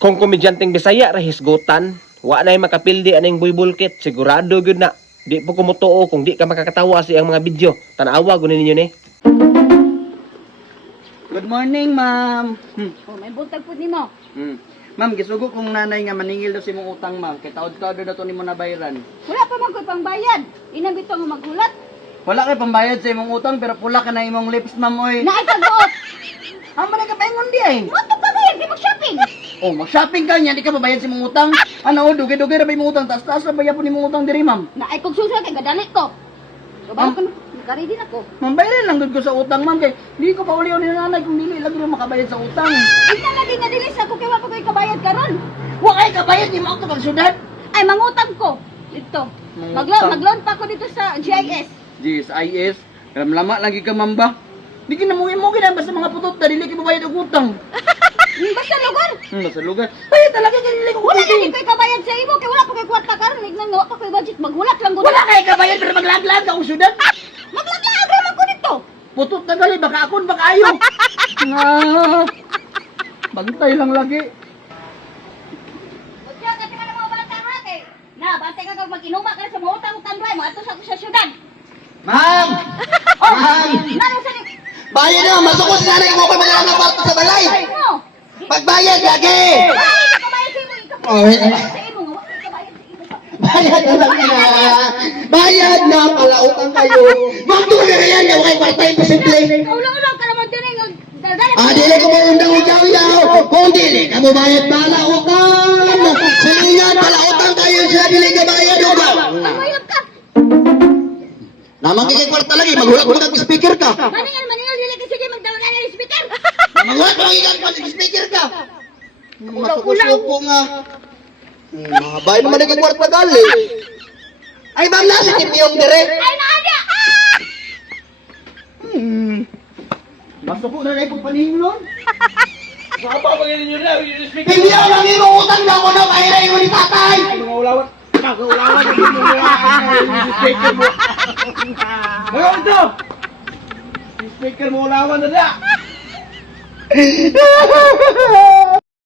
Kung komedyanteng Bisaya ra hisgutan, wa na makapildi aning buybulkit, sigurado gyud na. Di po kumutuo kung di ka makakatawa sa iyang mga video. Tanawa gunin ninyo ni. Good morning, ma'am. Oh, may buntag po nimo. Ma'am, gisugo kong nanay nga maningil daw si mong utang, ma'am. Kay taod-taod na to nimo nabayaran. Wala pa man ko'y pangbayad. Inabito nga maghulat. Wala kay pambayad sa imong utang, pero pula ka na imong lips, ma'am, oy. Naay pagbuot. Amo na ka paingon di ay. Mato ka kaya, di mag-shopping. Oh, mag-shopping ka niya, di ka mabayad sa imong utang. Ano, dugay-dugay ra ba imong utang? Taas-taas ra ba yapon imong utang diri, ma'am? Naay kog susa kay gadalit ko. So, Ma'am? ko nagkari din ako. Ma'am, bayaran lang gud ko sa utang, ma'am. Kay di ko pa uli ni nanay kung dili lang mo makabayad sa utang. Ito na din nga dilis ako kay wa pa ko'y kabayad karon. Wa kay kabayad ni mo ako pag syudad. Ay, mangutang ko. Dito. Mangutang. Mag-loan pa ko dito sa GIS. GSIS, lama lagi ka, ma'am ba? Di kinamuhin mo kina basta mga putot na dili ka mabayad og utang. Basta lugar. Sa lugar. Bayad talaga kay dili ko. Wala na ko'y kabayad sa imo kay wala pa ko'y kwarta karon. Ignan nga wa pa ko'y budget maghulat lang gud. Wala kay kabayad pero maglaglag ako syudad. Maglaglag ra man ko dito. Putot na gali baka akon baka ayo. Nga. Bantay lang lagi. Kaya kasi ka na mga bata hati. Na, bantay ka kag mag-inuma ka na sa mga utang-utang doy mo ato sa syudad. Ma'am! Ma'am! Nanong sa ni... Bayad na, masukos na rin mo ko mga ng kwarto sa balay. Ay mo! Pagbayad, lagi. Ay, kabayad sa imo. Oh, wait. Kabayad sa imo. Wala ka kabayad sa imo. Bayad na lang na. Bayad na, palautan kayo. Magtuloy na yan, yung kay kwarta imposible. Kaulang-ulang ka naman din eh. Daldal. Dili ko mo undang uyaw-yaw. Kung dili ka mo bayad, palautan. Silingan, palautan kayo siya, dili ka bayad. Mamayag ka. Naman kay kwarta lagi, maghulat-hulat ng speaker ka. Maningal, dili ka sige magdawag na ng speaker. Maghulat mo ng speaker ka. Masuko-suko nga. Mga bahay naman naging kwarta gali. Ay, ma'am, nasa yung dire. Ay, naada! Masuko na rin kong paninglon. Hindi ako lang yung utang na ako na kaya yung ni tatay. Mga ulawat. Mga ulawat. Speaker mo. Ngayon ito! Speaker mo ulawan na na!